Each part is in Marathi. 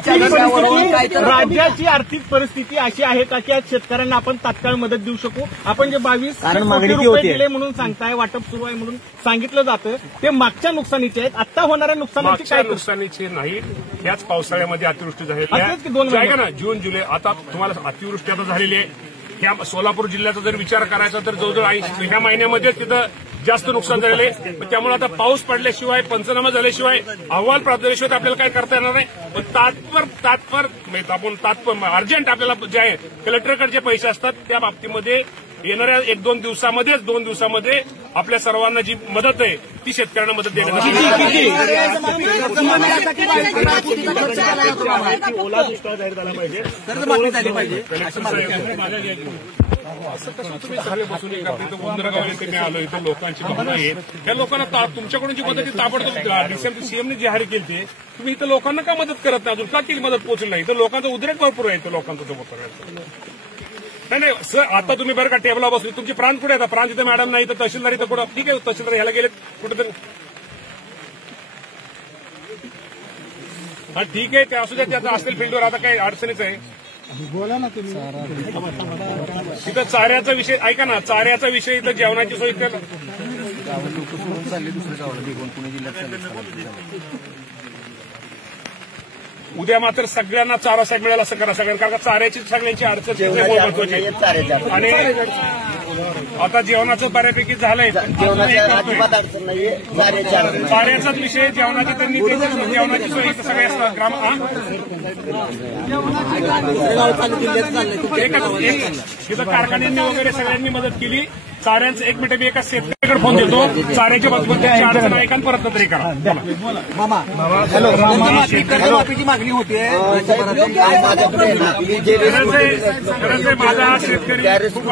राज्याची आर्थिक परिस्थिती अशी आहे का की आज शेतकऱ्यांना आपण तात्काळ मदत देऊ शकू? आपण जे 22 कोटी रुपये दिले म्हणून सांगताय, वाटप सुरू आहे म्हणून सांगितलं जातं, ते मागच्या नुकसानीचे आहेत. आता होणाऱ्या नुकसानीची काय? नुकसानीचे नाही, याच पावसाळ्यामध्ये अतिवृष्टी झालेली आहे ना, जून जुलै. आता तुम्हाला अतिवृष्टी आता झालेली आहे. या सोलापूर जिल्ह्याचा जर विचार करायचा तर जवळजवळ ह्या महिन्यामध्ये तिथं जास्त नुकसान झालेलं आहे. त्यामुळे आता पाऊस पडल्याशिवाय, पंचनामा झाल्याशिवाय, अहवाल प्राप्त झाल्याशिवाय आपल्याला काय करता येणार नाही. पण आपण अर्जंट आपल्याला जे आहे कलेक्टरकडे जे पैसे असतात त्या बाबतीमध्ये येणाऱ्या 2 दिवसामध्ये आपल्या सर्वांना जी मदत आहे ती शेतकऱ्यांना मदत देण्यात ओला दुष्काळ जाहीर झाला पाहिजे. असं कसं तुम्ही सगळे बसून गोंधळगाव येथे मी आलो, इथं लोकांची भावना आहे. या लोकांना तुमच्याकडून जी मदत ताबडतोब सीएमने जाहीर केली ते तुम्ही इथं लोकांना का मदत करत नाही? अजून का ती मदत पोहोचली नाही? तर लोकांचा उद्रेक भरपूर आहे. इथं लोकांचा सोबत नाही सर. आता तुम्ही बरं का टेबला बसली, तुमची प्रांत कुठे आता? प्रांत इथं मॅडम नाही तर तहसीलदार इथं कुठं? ठीक आहे, तहसीलदार ह्याला गेले कुठेतरी. हा ठीक आहे, ते असू द्या, त्याचं असतील फील्डवर. आता काही अडचणीच आहे. बोला ना तुम्ही. तिथं चाऱ्याचा विषय ऐका ना, चाऱ्याचा विषय इथं जेवणाची सोय उद्या मात्र सगळ्यांना चारा साहेब मिळेल असं करा सगळ्यांना, कारण चाऱ्याची सगळ्यांची अडचण महत्वाची. आणि आता जेवणाचं बऱ्यापैकी झालंय. चाऱ्याचाच विषय, जेवणाची त्यांनी जेवणाची सोय सगळ्या ग्राम तिथं कारखान्यांनी वगैरे सगळ्यांनी मदत केली. चाऱ्यांचं 1 मिनिट मी एका शेतकऱ्याकडे फोन देतो. चाऱ्याच्या बाजूमध्ये अडचण ऐका परत तरी करा. कर्जमाफीची मागणी होते. माझा शेतकरी खूप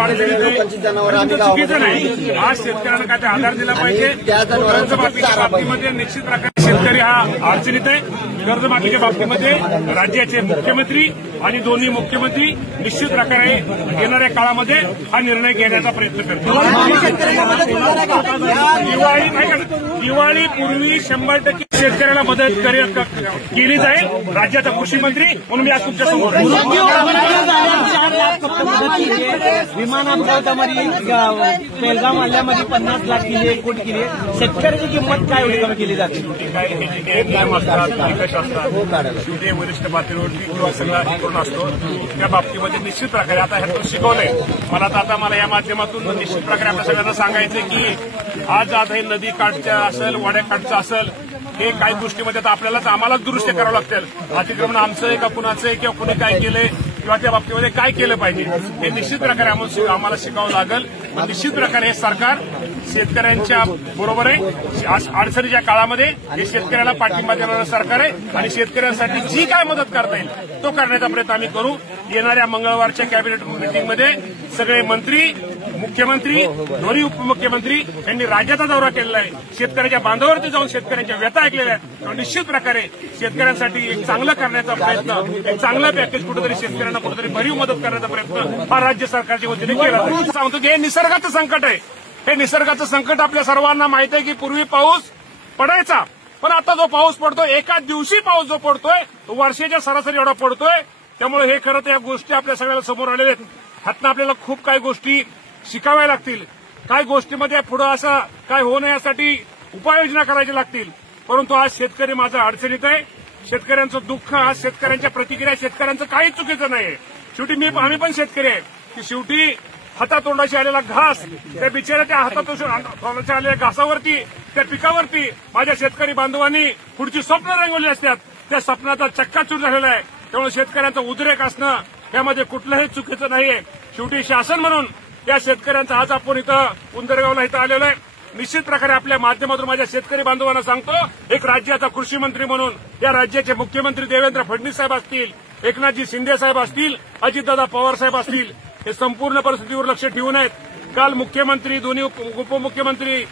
चुकीचं नाही. आज शेतकऱ्यांना काय ते आधार दिला पाहिजे. कर्जमाफीच्या बाबतीमध्ये निश्चित प्रकारे शेतकरी हा अडचणीत आहे. कर्जमाफीच्या बाबतीमध्ये राज्याचे मुख्यमंत्री आणि दोन्ही मुख्यमंत्री निश्चित प्रकारे येणाऱ्या काळामध्ये हा निर्णय घेण्याचा प्रयत्न करतील. दिवाळीपूर्वी 100% शेतकऱ्याला मदत केली जाईल. राज्याचा कृषी मंत्री म्हणून मी आज तुमच्या समोर विमान अपघातामध्ये बेळगाव हल्ल्यामध्ये 50 लाख केली, 1 कोटी केली. शेतकऱ्याची किंमत काय एवढी कमी केली जाते? शेवटी वरिष्ठ पातळीवरती किंवा सगळा करून असतो. त्या बाबतीमध्ये निश्चित प्रकारे आता ह्यातून शिकवलंय मला या माध्यमातून निश्चित प्रकारे आपल्या सगळ्यांना सांगायचं की आज हे नदी काठच्या असेल, वाड्याकाठचं असेल, हे काही गोष्टीमध्ये आता आम्हालाच दुरुस्ती करावं लागतील. अतिक्रमण आमचं आहे का कुणाचं आहे किंवा कुणी काय केलंय किंवा त्या बाबतीमध्ये काय केलं पाहिजे हे निश्चित प्रकारे आम्हाला शिकावं लागेल. निश्चित प्रकारे हे सरकार शेतकऱ्यांच्या बरोबर आहे. अडचणीच्या काळामध्ये हे शेतकऱ्याला पाठिंबा देणारं सरकार आहे आणि शेतकऱ्यांसाठी जी काय मदत करता येईल तो करण्याचा प्रयत्न आम्ही करू. येणाऱ्या मंगळवारच्या कॅबिनेट मिटिंगमध्ये सगळे मंत्री, मुख्यमंत्री, दोन्ही उपमुख्यमंत्री यांनी राज्याचा दौरा केलेला आहे. शेतकऱ्याच्या बांधावरती जाऊन शेतकऱ्यांच्या व्यथा ऐकलेल्या आहेत. निश्चित प्रकारे शेतकऱ्यांसाठी एक चांगलं करण्याचा प्रयत्न, एक चांगलं पॅकेज कुठेतरी शेतकऱ्यांना कुठेतरी भरीव मदत करण्याचा प्रयत्न हा राज्य सरकारच्या वतीने केला जातो. सांगतो की हे निसर्गाचं संकट आहे. हे निसर्गाचं संकट आपल्या सर्वांना माहिती आहे की पूर्वी पाऊस पडायचा, पण आता जो पाऊस पडतोय, एका दिवशी पाऊस जो पडतोय तो वर्षाच्या सरासरी एवढा पडतोय. त्यामुळे हे खरं तर या गोष्टी आपल्या सगळ्याला समोर आलेल्या आहेत. ह्यातनं आपल्याला खूप काही गोष्टी शिकाव्या लागतील. काही गोष्टीमध्ये पुढे असं काय होऊ नये यासाठी उपाययोजना करायच्या लागतील. परंतु आज शेतकरी माझा अडचणीत आहे. शेतकऱ्यांचं दुःख, आज शेतकऱ्यांच्या प्रतिक्रिया, शेतकऱ्यांचं काही चुकीचं नाही. शेवटी आम्ही पण शेतकरी आहे की शेवटी हातातोंडाशी आलेला घास, त्या बिचाऱ्याच्या हातातोंडाशी आलेल्या घासावरती, त्या पिकावरती माझ्या शेतकरी बांधवांनी पुढची स्वप्न रंगवली असतात. त्या स्वप्नाचा चक्काचूर झालेला आहे. त्यामुळे शेतकऱ्यांचा उद्रेक असणं यामध्ये कुठलंही चुकीचं नाहीये. शेवटी शासन म्हणून या शेतकऱ्यांचा आज आपण इथं उंदरगावला इथं आलेलो आहे. निश्चित प्रकारे आपल्या माध्यमातून माझ्या शेतकरी बांधवांना सांगतो, एक राज्याचा कृषी मंत्री म्हणून या राज्याचे मुख्यमंत्री देवेंद्र फडणवीस साहेब असतील, एकनाथजी शिंदे साहेब असतील, अजितदादा पवार साहेब असतील, हे संपूर्ण परिस्थितीवर लक्ष ठेवून आहेत. काल मुख्यमंत्री, दोन्ही उपमुख्यमंत्री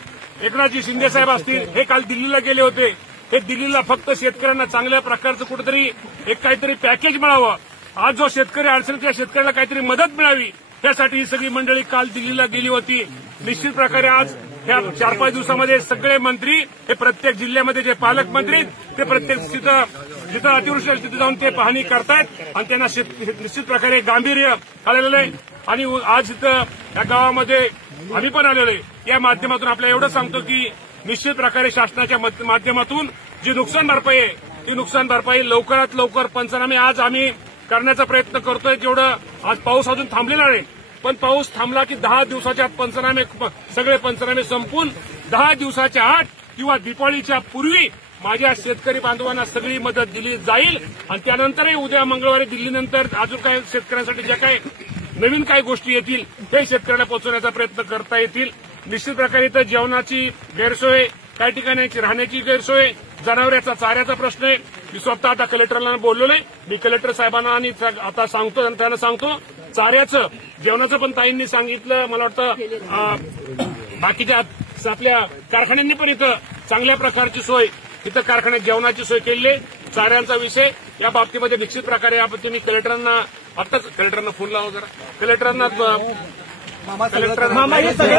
एकनाथजी शिंदे साहेब असतील, हे काल दिल्लीला गेले होते. हे दिल्लीला फक्त शेतकऱ्यांना चांगल्या प्रकारचं कुठेतरी एक काहीतरी पॅकेज मिळावं, आज जो शेतकरी अडचणीत त्या शेतकऱ्याला काहीतरी मदत मिळावी त्यासाठी ही सगळी मंडळी काल दिल्लीला गेली होती. निश्चित प्रकारे आज या 4-5 दिवसामध्ये सगळे मंत्री, हे प्रत्येक जिल्ह्यामध्ये जे पालकमंत्री ते प्रत्येक तिथं जिथं अतिवृष्टी आहे तिथे जाऊन ते पाहणी करतायत आणि त्यांना निश्चित प्रकारे गांभीर्य आलेलं आहे. आणि आज इथं या गावामध्ये आम्ही पण आलेलो आहे. या माध्यमातून आपल्याला एवढं सांगतो की निश्चित प्रकारे शासनाच्या माध्यमातून जी नुकसान भरपाई आहे ती नुकसान भरपाई लवकरात लवकर पंचनामे आज आम्ही करण्याचा प्रयत्न करतोय. जेवढं आज पाऊस अजून थांबलेला नाही, पण पाऊस थांबला की 10 दिवसाच्या आत पंचनामे सगळे पंचनामे संपून 10 दिवसाच्या आत किंवा दिवाळीच्या पूर्वी माझ्या शेतकरी बांधवांना सगळी मदत दिली जाईल. आणि त्यानंतरही उद्या मंगळवारी दिल्लीनंतर अजून काही शेतकऱ्यांसाठी ज्या काही नवीन काही गोष्टी येतील ते शेतकऱ्यांना पोहोचवण्याचा प्रयत्न करता येतील. निश्चित प्रकारे इथं जेवणाची गैरसोय, काही ठिकाणी राहण्याची गैरसोय, जनावरांचा चाऱ्याचा प्रश्न आहे. मी स्वतः आता कलेक्टरला बोललेलो आहे. मी कलेक्टर साहेबांना आणि आता सांगतो त्यांना सांगतो चाऱ्याचं जेवणाचं पण ताईंनी सांगितलं. मला वाटतं बाकीच्या आपल्या कारखान्यांनी पण इथं चांगल्या प्रकारची सोय इथं कारखान्यात जेवणाची सोय केली आहे. चाऱ्यांचा विषय या बाबतीमध्ये निश्चित प्रकारे तुम्ही कलेक्टरांना आताच कलेक्टरांना फोन लावा जरा कलेक्टरांना मामा मामा हे सगळं